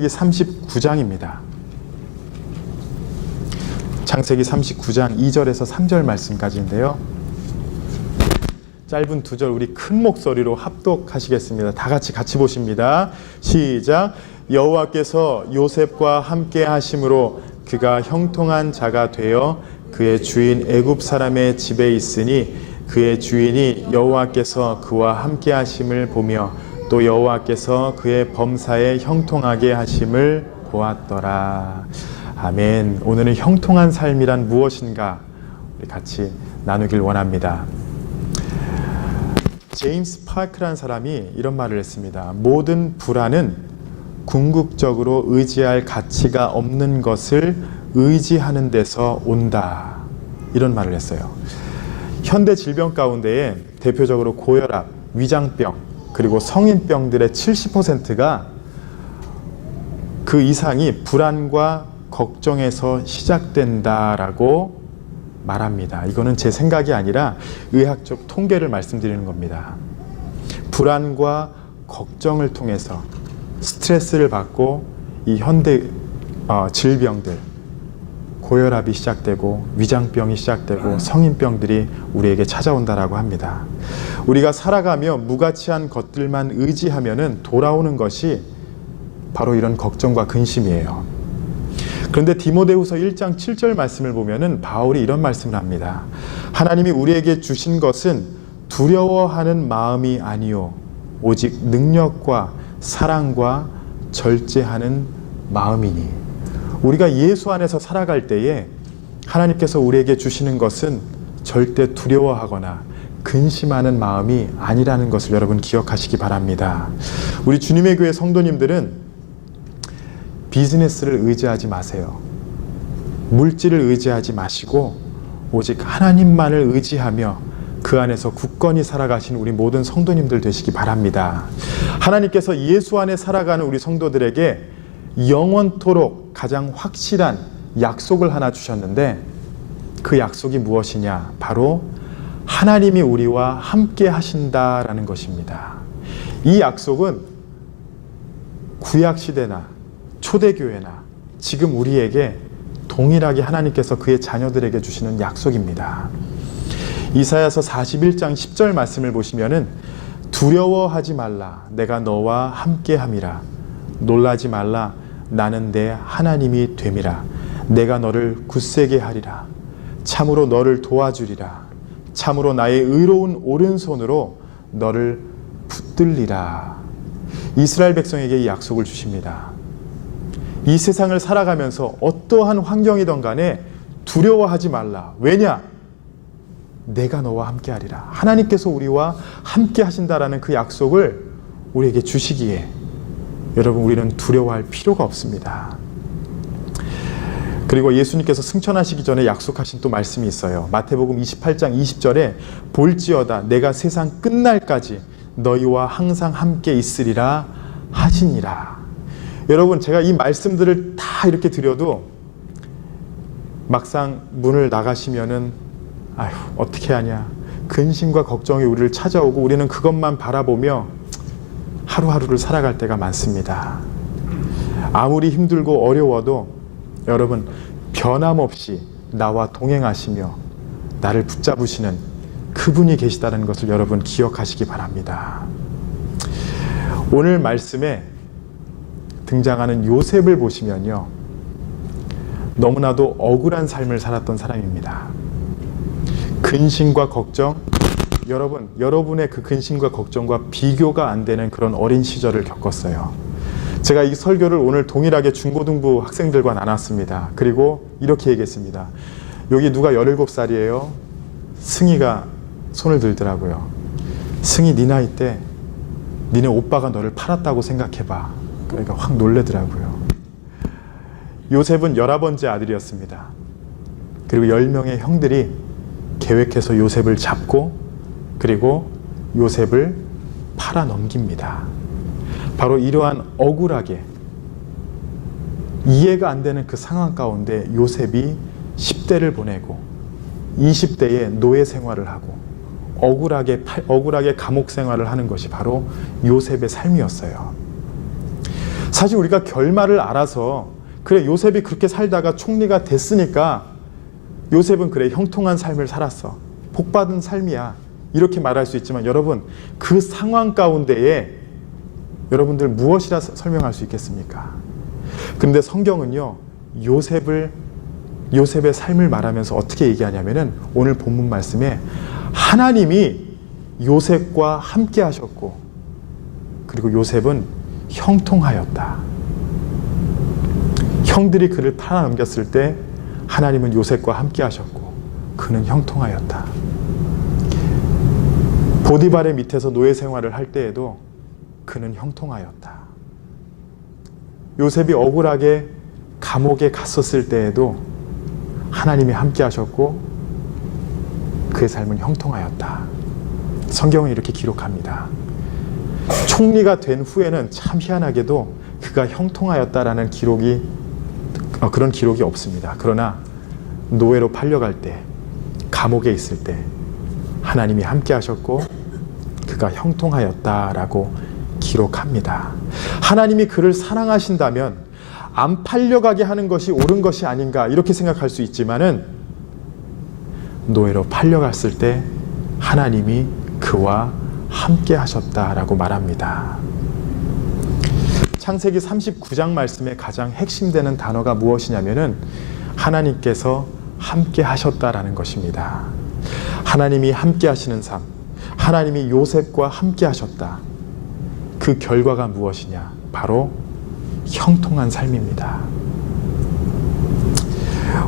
39장입니다. 창세기 39장 2절에서 3절 말씀까지인데요. 짧은 두 절 우리 큰 목소리로 합독하시겠습니다. 다 같이 보십니다. 시작. 여호와께서 요셉과 함께 하심으로 그가 형통한 자가 되어 그의 주인 애굽 사람의 집에 있으니 그의 주인이 여호와께서 그와 함께 하심을 보며 또 여호와께서 그의 범사에 형통하게 하심을 보았더라. 아멘. 오늘은 형통한 삶이란 무엇인가 우리 같이 나누길 원합니다. 제임스 파크라는 사람이 이런 말을 했습니다. 모든 불안은 궁극적으로 의지할 가치가 없는 것을 의지하는 데서 온다. 이런 말을 했어요. 현대 질병 가운데에 대표적으로 고혈압, 위장병, 그리고 성인병들의 70%가 그 이상이 불안과 걱정에서 시작된다라고 말합니다. 이거는 제 생각이 아니라 의학적 통계를 말씀드리는 겁니다. 불안과 걱정을 통해서 스트레스를 받고 이 현대 질병들, 고혈압이 시작되고 위장병이 시작되고 성인병들이 우리에게 찾아온다라고 합니다. 우리가 살아가며 무가치한 것들만 의지하면은 돌아오는 것이 바로 이런 걱정과 근심이에요. 그런데 디모데후서 1장 7절 말씀을 보면은 바울이 이런 말씀을 합니다. 하나님이 우리에게 주신 것은 두려워하는 마음이 아니요 오직 능력과 사랑과 절제하는 마음이니. 우리가 예수 안에서 살아갈 때에 하나님께서 우리에게 주시는 것은 절대 두려워하거나 근심하는 마음이 아니라는 것을 여러분 기억하시기 바랍니다. 우리 주님의 교회 성도님들은 비즈니스를 의지하지 마세요. 물질을 의지하지 마시고 오직 하나님만을 의지하며 그 안에서 굳건히 살아가신 우리 모든 성도님들 되시기 바랍니다. 하나님께서 예수 안에 살아가는 우리 성도들에게 영원토록 가장 확실한 약속을 하나 주셨는데 그 약속이 무엇이냐? 바로 하나님이 우리와 함께 하신다라는 것입니다. 이 약속은 구약시대나 초대교회나 지금 우리에게 동일하게 하나님께서 그의 자녀들에게 주시는 약속입니다. 이사야서 41장 10절 말씀을 보시면은 두려워하지 말라 내가 너와 함께 함이라 놀라지 말라 나는 내 하나님이 됨이라 내가 너를 굳세게 하리라 참으로 너를 도와주리라 참으로 나의 의로운 오른손으로 너를 붙들리라. 이스라엘 백성에게 이 약속을 주십니다. 이 세상을 살아가면서 어떠한 환경이든 간에 두려워하지 말라. 왜냐? 내가 너와 함께 하리라. 하나님께서 우리와 함께 하신다라는 그 약속을 우리에게 주시기에 여러분 우리는 두려워할 필요가 없습니다. 그리고 예수님께서 승천하시기 전에 약속하신 또 말씀이 있어요. 마태복음 28장 20절에 볼지어다 내가 세상 끝날까지 너희와 항상 함께 있으리라 하시니라. 여러분 제가 이 말씀들을 다 이렇게 드려도 막상 문을 나가시면은 아휴 어떻게 하냐 근심과 걱정이 우리를 찾아오고 우리는 그것만 바라보며 하루하루를 살아갈 때가 많습니다. 아무리 힘들고 어려워도 여러분 변함없이 나와 동행하시며 나를 붙잡으시는 그분이 계시다는 것을 여러분 기억하시기 바랍니다. 오늘 말씀에 등장하는 요셉을 보시면요 너무나도 억울한 삶을 살았던 사람입니다. 근심과 걱정, 여러분의 그 근심과 걱정과 비교가 안 되는 그런 어린 시절을 겪었어요. 제가 이 설교를 오늘 동일하게 중고등부 학생들과 나눴습니다. 그리고 이렇게 얘기했습니다. 여기 누가 17살이에요? 승희가 손을 들더라고요. 승희 네 나이 때 니네 오빠가 너를 팔았다고 생각해봐. 그러니까 확 놀래더라고요. 요셉은 19번째 아들이었습니다. 그리고 10명의 형들이 계획해서 요셉을 잡고 그리고 요셉을 팔아 넘깁니다. 바로 이러한 억울하게 이해가 안 되는 그 상황 가운데 요셉이 10대를 보내고 20대에 노예 생활을 하고 억울하게 감옥 생활을 하는 것이 바로 요셉의 삶이었어요. 사실 우리가 결말을 알아서 그래 요셉이 그렇게 살다가 총리가 됐으니까 요셉은 그래 형통한 삶을 살았어. 복받은 삶이야. 이렇게 말할 수 있지만 여러분 그 상황 가운데에 여러분들 무엇이라 설명할 수 있겠습니까? 그런데 성경은요 요셉의 삶을 말하면서 어떻게 얘기하냐면은 오늘 본문 말씀에 하나님이 요셉과 함께 하셨고 그리고 요셉은 형통하였다. 형들이 그를 팔아넘겼을 때 하나님은 요셉과 함께 하셨고 그는 형통하였다. 보디발의 밑에서 노예 생활을 할 때에도 그는 형통하였다. 요셉이 억울하게 감옥에 갔었을 때에도 하나님이 함께 하셨고 그의 삶은 형통하였다. 성경은 이렇게 기록합니다. 총리가 된 후에는 참 희한하게도 그가 형통하였다라는 그런 기록이 없습니다. 그러나 노예로 팔려갈 때, 감옥에 있을 때 하나님이 함께 하셨고 그가 형통하였다라고 기록합니다. 하나님이 그를 사랑하신다면 안 팔려가게 하는 것이 옳은 것이 아닌가 이렇게 생각할 수 있지만은 노예로 팔려갔을 때 하나님이 그와 함께 하셨다라고 말합니다. 창세기 39장 말씀의 가장 핵심되는 단어가 무엇이냐면은 하나님께서 함께 하셨다라는 것입니다. 하나님이 함께 하시는 삶, 하나님이 요셉과 함께 하셨다. 그 결과가 무엇이냐? 바로 형통한 삶입니다.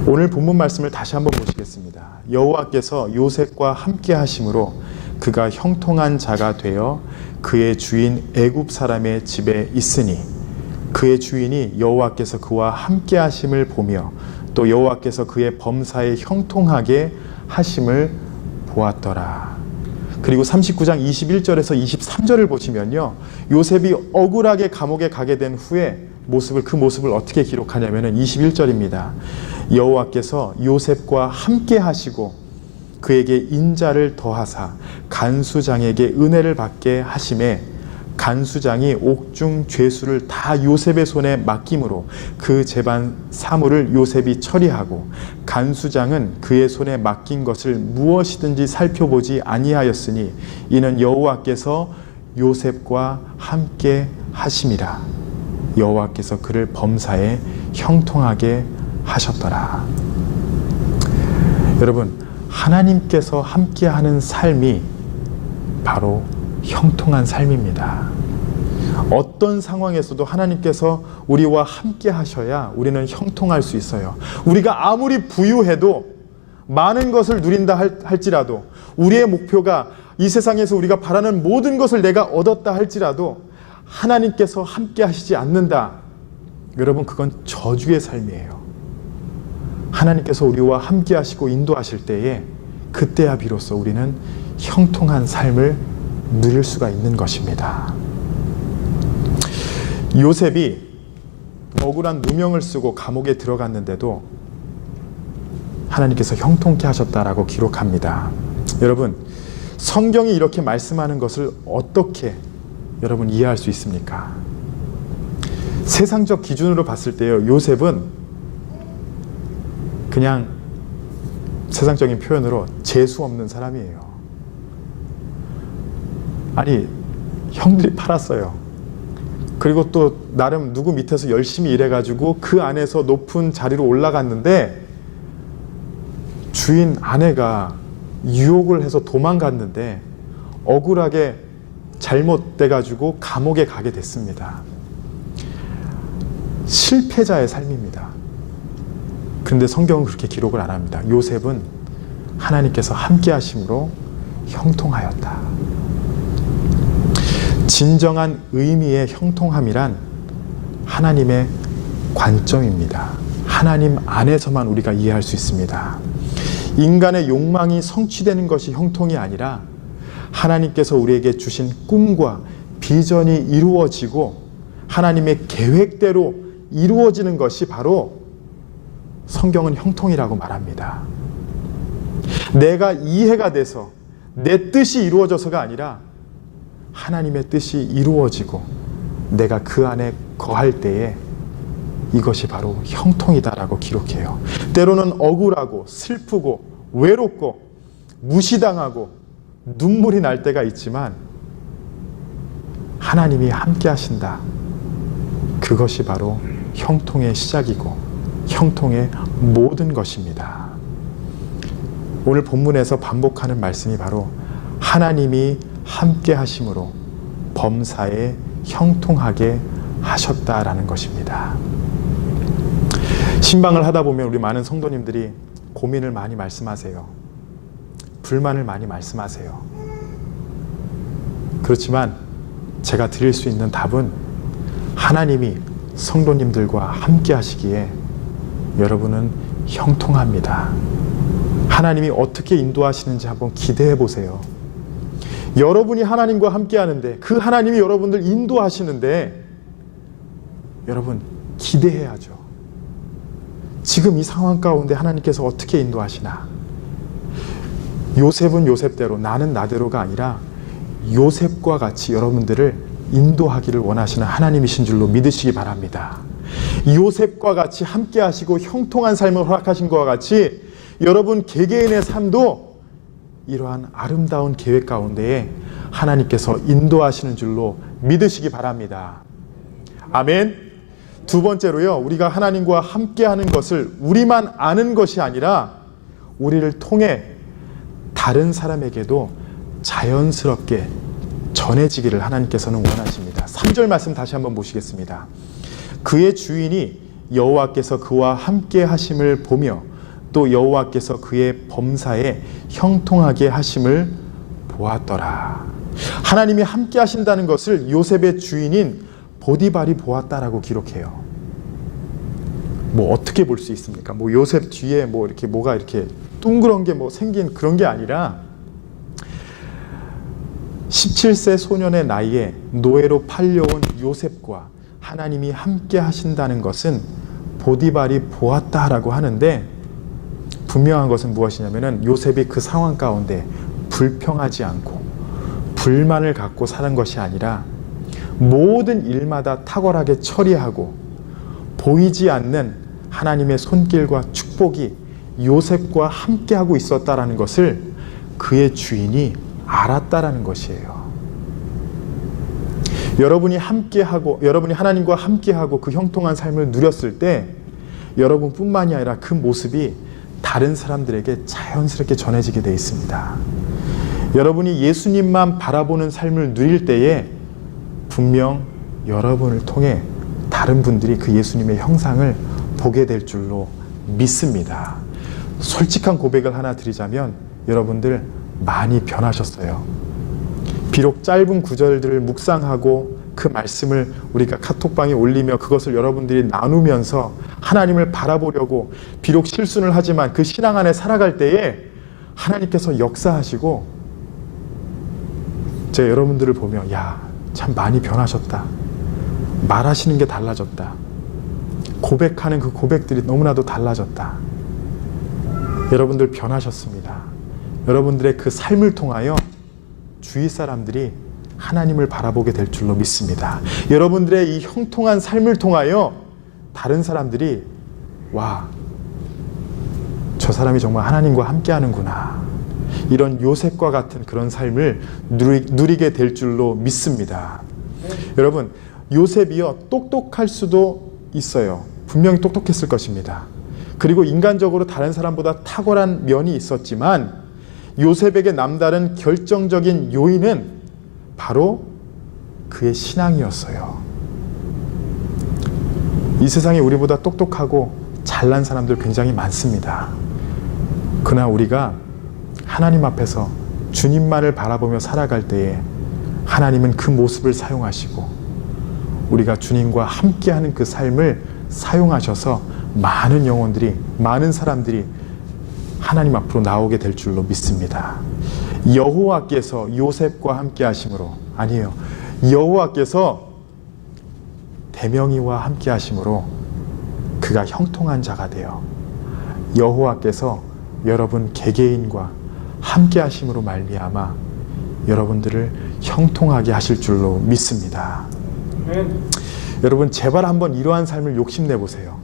오늘 본문 말씀을 다시 한번 보시겠습니다. 여호와께서 요셉과 함께 하심으로 그가 형통한 자가 되어 그의 주인 애굽 사람의 집에 있으니 그의 주인이 여호와께서 그와 함께 하심을 보며 또 여호와께서 그의 범사에 형통하게 하심을 보았더라. 그리고 39장 21절에서 23절을 보시면요, 요셉이 억울하게 감옥에 가게 된 후에 그 모습을 어떻게 기록하냐면은 21절입니다. 여호와께서 요셉과 함께 하시고 그에게 인자를 더하사 간수장에게 은혜를 받게 하심에 간수장이 옥중 죄수를 다 요셉의 손에 맡김으로 그 재반 사물을 요셉이 처리하고 간수장은 그의 손에 맡긴 것을 무엇이든지 살펴보지 아니하였으니 이는 여호와께서 요셉과 함께 하심이라. 여호와께서 그를 범사에 형통하게 하셨더라. 여러분, 하나님께서 함께하는 삶이 바로 형통한 삶입니다. 어떤 상황에서도 하나님께서 우리와 함께 하셔야 우리는 형통할 수 있어요. 우리가 아무리 부유해도 많은 것을 누린다 할지라도 우리의 목표가 이 세상에서 우리가 바라는 모든 것을 내가 얻었다 할지라도 하나님께서 함께 하시지 않는다. 여러분, 그건 저주의 삶이에요. 하나님께서 우리와 함께 하시고 인도하실 때에 그때야 비로소 우리는 형통한 삶을 누릴 수가 있는 것입니다. 요셉이 억울한 누명을 쓰고 감옥에 들어갔는데도 하나님께서 형통케 하셨다라고 기록합니다. 여러분, 성경이 이렇게 말씀하는 것을 어떻게 여러분 이해할 수 있습니까? 세상적 기준으로 봤을 때요, 요셉은 그냥 세상적인 표현으로 재수 없는 사람이에요. 아니, 형들이 팔았어요. 그리고 또 나름 누구 밑에서 열심히 일해가지고 그 안에서 높은 자리로 올라갔는데 주인 아내가 유혹을 해서 도망갔는데 억울하게 잘못돼가지고 감옥에 가게 됐습니다. 실패자의 삶입니다. 그런데 성경은 그렇게 기록을 안 합니다. 요셉은 하나님께서 함께 하심으로 형통하였다. 진정한 의미의 형통함이란 하나님의 관점입니다. 하나님 안에서만 우리가 이해할 수 있습니다. 인간의 욕망이 성취되는 것이 형통이 아니라 하나님께서 우리에게 주신 꿈과 비전이 이루어지고 하나님의 계획대로 이루어지는 것이 바로 성경은 형통이라고 말합니다. 내가 이해가 돼서 내 뜻이 이루어져서가 아니라 하나님의 뜻이 이루어지고 내가 그 안에 거할 때에 이것이 바로 형통이다라고 기록해요. 때로는 억울하고 슬프고 외롭고 무시당하고 눈물이 날 때가 있지만 하나님이 함께 하신다. 그것이 바로 형통의 시작이고 형통의 모든 것입니다. 오늘 본문에서 반복하는 말씀이 바로 하나님이 함께 하심으로 범사에 형통하게 하셨다라는 것입니다. 신방을 하다 보면 우리 많은 성도님들이 고민을 많이 말씀하세요. 불만을 많이 말씀하세요. 그렇지만 제가 드릴 수 있는 답은 하나님이 성도님들과 함께 하시기에 여러분은 형통합니다. 하나님이 어떻게 인도하시는지 한번 기대해 보세요. 여러분이 하나님과 함께 하는데 그 하나님이 여러분들 인도하시는데 여러분 기대해야죠. 지금 이 상황 가운데 하나님께서 어떻게 인도하시나? 요셉은 요셉대로, 나는 나대로가 아니라 요셉과 같이 여러분들을 인도하기를 원하시는 하나님이신 줄로 믿으시기 바랍니다. 요셉과 같이 함께 하시고 형통한 삶을 허락하신 것과 같이 여러분 개개인의 삶도 이러한 아름다운 계획 가운데에 하나님께서 인도하시는 줄로 믿으시기 바랍니다. 아멘. 두 번째로요, 우리가 하나님과 함께하는 것을 우리만 아는 것이 아니라 우리를 통해 다른 사람에게도 자연스럽게 전해지기를 하나님께서는 원하십니다. 3절 말씀 다시 한번 보시겠습니다. 그의 주인이 여호와께서 그와 함께 하심을 보며 또 여호와께서 그의 범사에 형통하게 하심을 보았더라. 하나님이 함께 하신다는 것을 요셉의 주인인 보디발이 보았다라고 기록해요. 뭐 어떻게 볼 수 있습니까? 뭐 요셉 뒤에 뭐 이렇게 뭐가 이렇게 둥그런 게 뭐 생긴 그런 게 아니라 17세 소년의 나이에 노예로 팔려온 요셉과 하나님이 함께 하신다는 것은 보디발이 보았다라고 하는데, 분명한 것은 무엇이냐면은 요셉이 그 상황 가운데 불평하지 않고 불만을 갖고 사는 것이 아니라 모든 일마다 탁월하게 처리하고 보이지 않는 하나님의 손길과 축복이 요셉과 함께하고 있었다라는 것을 그의 주인이 알았다라는 것이에요. 여러분이 하나님과 함께하고 그 형통한 삶을 누렸을 때 여러분뿐만이 아니라 그 모습이 다른 사람들에게 자연스럽게 전해지게 되어 있습니다. 여러분이 예수님만 바라보는 삶을 누릴 때에 분명 여러분을 통해 다른 분들이 그 예수님의 형상을 보게 될 줄로 믿습니다. 솔직한 고백을 하나 드리자면 여러분들 많이 변하셨어요. 비록 짧은 구절들을 묵상하고 그 말씀을 우리가 카톡방에 올리며 그것을 여러분들이 나누면서 하나님을 바라보려고 비록 실수는 하지만 그 신앙 안에 살아갈 때에 하나님께서 역사하시고 제가 여러분들을 보며 야, 참 많이 변하셨다. 말하시는 게 달라졌다. 고백하는 그 고백들이 너무나도 달라졌다. 여러분들 변하셨습니다. 여러분들의 그 삶을 통하여 주위 사람들이 하나님을 바라보게 될 줄로 믿습니다. 여러분들의 이 형통한 삶을 통하여 다른 사람들이 와, 저 사람이 정말 하나님과 함께 하는구나. 이런 요셉과 같은 그런 삶을 누리게 될 줄로 믿습니다. 여러분, 요셉이요, 똑똑할 수도 있어요. 분명히 똑똑했을 것입니다. 그리고 인간적으로 다른 사람보다 탁월한 면이 있었지만 요셉에게 남다른 결정적인 요인은 바로 그의 신앙이었어요. 이 세상에 우리보다 똑똑하고 잘난 사람들 굉장히 많습니다. 그러나 우리가 하나님 앞에서 주님만을 바라보며 살아갈 때에 하나님은 그 모습을 사용하시고 우리가 주님과 함께하는 그 삶을 사용하셔서 많은 영혼들이, 많은 사람들이 하나님 앞으로 나오게 될 줄로 믿습니다. 여호와께서 요셉과 함께 하심으로, 아니에요, 여호와께서 대명이와 함께 하심으로 그가 형통한 자가 되어 여호와께서 여러분 개개인과 함께 하심으로 말미암아 여러분들을 형통하게 하실 줄로 믿습니다. 여러분 제발 한번 이러한 삶을 욕심내 보세요.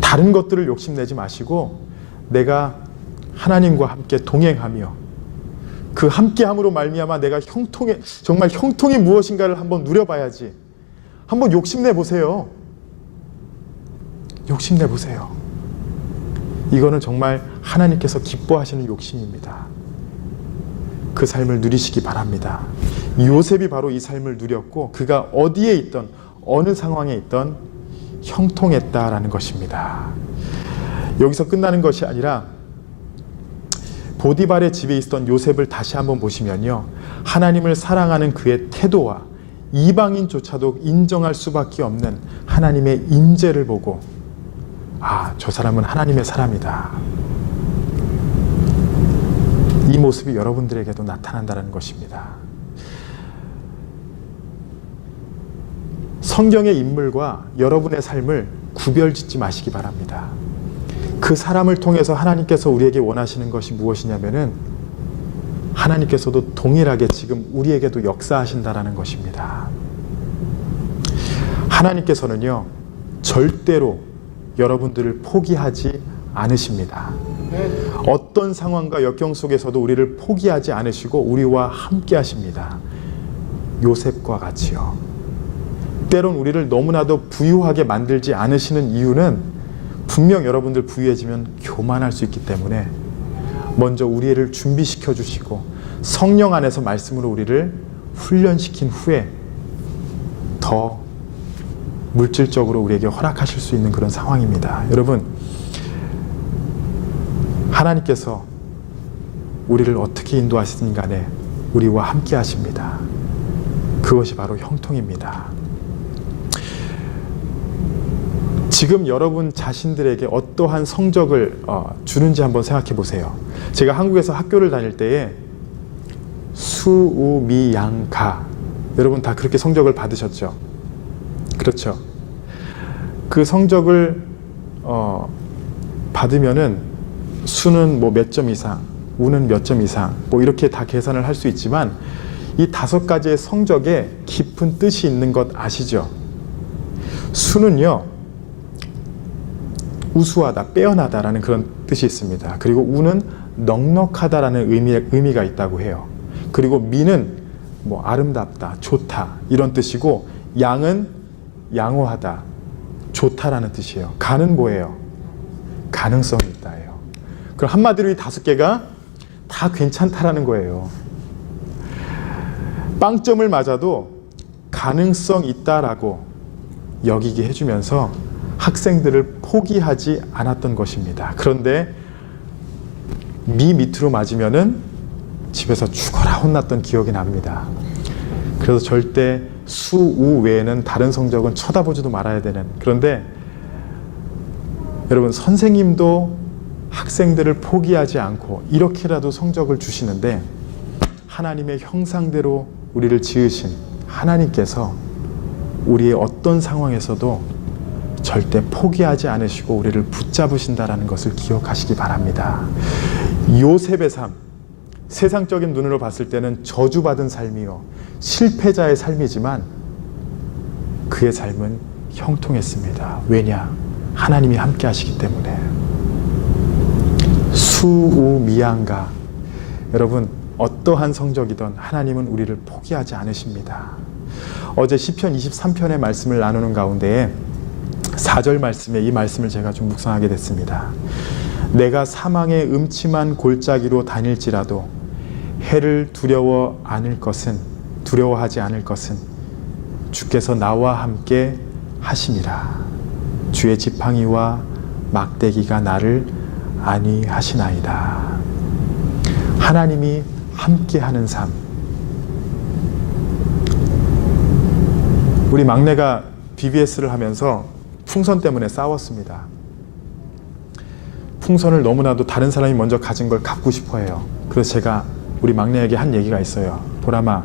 다른 것들을 욕심내지 마시고 내가 하나님과 함께 동행하며 그 함께함으로 말미암아 내가 정말 형통이 무엇인가를 한번 누려봐야지. 한번 욕심내 보세요. 욕심내 보세요. 이거는 정말 하나님께서 기뻐하시는 욕심입니다. 그 삶을 누리시기 바랍니다. 요셉이 바로 이 삶을 누렸고 그가 어디에 있던 어느 상황에 있던 형통했다라는 것입니다. 여기서 끝나는 것이 아니라 보디발의 집에 있었던 요셉을 다시 한번 보시면요, 하나님을 사랑하는 그의 태도와 이방인조차도 인정할 수밖에 없는 하나님의 임재를 보고 저 사람은 하나님의 사람이다. 이 모습이 여러분들에게도 나타난다는 것입니다. 성경의 인물과 여러분의 삶을 구별짓지 마시기 바랍니다. 그 사람을 통해서 하나님께서 우리에게 원하시는 것이 무엇이냐면은 하나님께서도 동일하게 지금 우리에게도 역사하신다라는 것입니다. 하나님께서는요, 절대로 여러분들을 포기하지 않으십니다. 어떤 상황과 역경 속에서도 우리를 포기하지 않으시고 우리와 함께 하십니다. 요셉과 같이요. 때론 우리를 너무나도 부유하게 만들지 않으시는 이유는 분명 여러분들 부유해지면 교만할 수 있기 때문에 먼저 우리를 준비시켜 주시고 성령 안에서 말씀으로 우리를 훈련시킨 후에 더 물질적으로 우리에게 허락하실 수 있는 그런 상황입니다. 여러분, 하나님께서 우리를 어떻게 인도하시든 간에 우리와 함께 하십니다. 그것이 바로 형통입니다. 지금 여러분 자신들에게 어떠한 성적을 주는지 한번 생각해 보세요. 제가 한국에서 학교를 다닐 때에 수우미양가, 여러분 다 그렇게 성적을 받으셨죠? 그렇죠? 그 성적을 받으면은 수는 뭐 몇 점 이상, 우는 몇 점 이상, 뭐 이렇게 다 계산을 할 수 있지만 이 5가지의 성적에 깊은 뜻이 있는 것 아시죠? 수는요, 우수하다, 빼어나다라는 그런 뜻이 있습니다. 그리고 우는 넉넉하다라는 의미가 있다고 해요. 그리고 미는 뭐 아름답다, 좋다 이런 뜻이고, 양은 양호하다, 좋다라는 뜻이에요. 가는 뭐예요? 가능성이 있다예요. 그럼 한마디로 이 5개가 다 괜찮다라는 거예요. 빵점을 맞아도 가능성 있다라고 여기게 해주면서 학생들을 포기하지 않았던 것입니다. 그런데 미 밑으로 맞으면은 집에서 죽어라 혼났던 기억이 납니다. 그래서 절대 수, 우 외에는 다른 성적은 쳐다보지도 말아야 되는, 그런데 여러분 선생님도 학생들을 포기하지 않고 이렇게라도 성적을 주시는데 하나님의 형상대로 우리를 지으신 하나님께서 우리의 어떤 상황에서도 절대 포기하지 않으시고 우리를 붙잡으신다라는 것을 기억하시기 바랍니다. 요셉의 삶, 세상적인 눈으로 봤을 때는 저주받은 삶이요, 실패자의 삶이지만 그의 삶은 형통했습니다. 왜냐? 하나님이 함께 하시기 때문에. 수우미양가, 여러분 어떠한 성적이든 하나님은 우리를 포기하지 않으십니다. 어제 시편 23편의 말씀을 나누는 가운데에 4절 말씀에 이 말씀을 제가 좀 묵상하게 됐습니다. 내가 사망의 음침한 골짜기로 다닐지라도 해를 두려워하지 않을 것은 주께서 나와 함께 하심이라. 주의 지팡이와 막대기가 나를 안위하시나이다. 하나님이 함께하는 삶. 우리 막내가 BBS를 하면서 풍선 때문에 싸웠습니다. 풍선을 너무나도 다른 사람이 먼저 가진 걸 갖고 싶어 해요. 그래서 제가 우리 막내에게 한 얘기가 있어요. 보람아,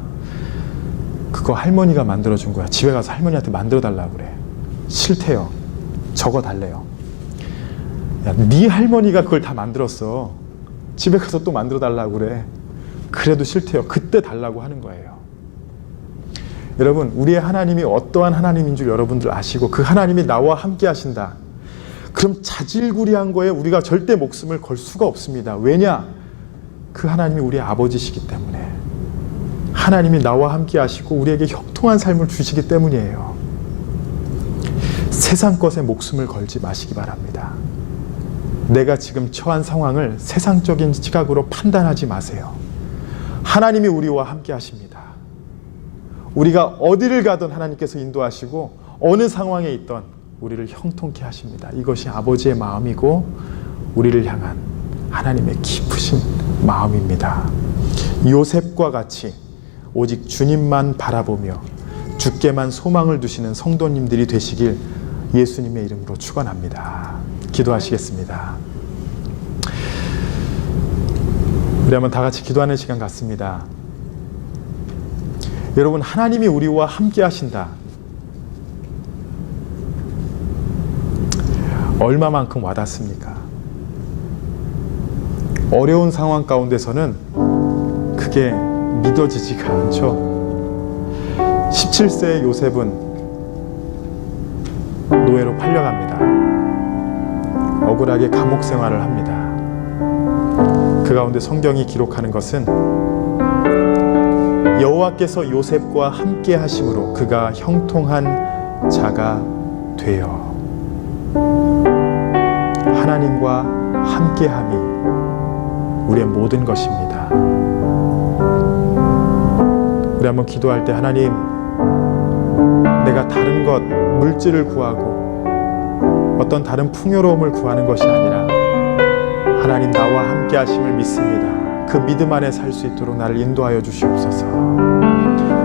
그거 할머니가 만들어준 거야. 집에 가서 할머니한테 만들어 달라고 그래. 싫대요. 적어 달래요. 야, 네 할머니가 그걸 다 만들었어. 집에 가서 또 만들어 달라고 그래. 그래도 싫대요. 그때 달라고 하는 거예요. 여러분, 우리의 하나님이 어떠한 하나님인 줄 여러분들 아시고 그 하나님이 나와 함께 하신다. 그럼 자질구리한 거에 우리가 절대 목숨을 걸 수가 없습니다. 왜냐? 그 하나님이 우리의 아버지시기 때문에. 하나님이 나와 함께 하시고 우리에게 형통한 삶을 주시기 때문이에요. 세상 것에 목숨을 걸지 마시기 바랍니다. 내가 지금 처한 상황을 세상적인 시각으로 판단하지 마세요. 하나님이 우리와 함께 하십니다. 우리가 어디를 가든 하나님께서 인도하시고 어느 상황에 있던 우리를 형통케 하십니다. 이것이 아버지의 마음이고 우리를 향한 하나님의 깊으신 마음입니다. 요셉과 같이 오직 주님만 바라보며 주께만 소망을 두시는 성도님들이 되시길 예수님의 이름으로 축원합니다. 기도하시겠습니다. 우리 한번 다 같이 기도하는 시간 갖습니다. 여러분, 하나님이 우리와 함께 하신다. 얼마만큼 와닿습니까? 어려운 상황 가운데서는 그게 믿어지지가 않죠. 17세의 요셉은 노예로 팔려갑니다. 억울하게 감옥 생활을 합니다. 그 가운데 성경이 기록하는 것은 여호와께서 요셉과 함께 하심으로 그가 형통한 자가 되어. 하나님과 함께함이 우리의 모든 것입니다. 우리 한번 기도할 때, 하나님, 내가 다른 것, 물질을 구하고 어떤 다른 풍요로움을 구하는 것이 아니라 하나님 나와 함께 하심을 믿습니다. 그 믿음 안에 살 수 있도록 나를 인도하여 주시옵소서.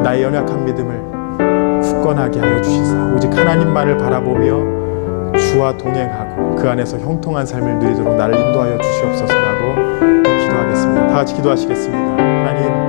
나의 연약한 믿음을 굳건하게 하여 주시사 오직 하나님만을 바라보며 주와 동행하고 그 안에서 형통한 삶을 누리도록 나를 인도하여 주시옵소서라고 기도하겠습니다. 다 같이 기도하시겠습니다. 하나님,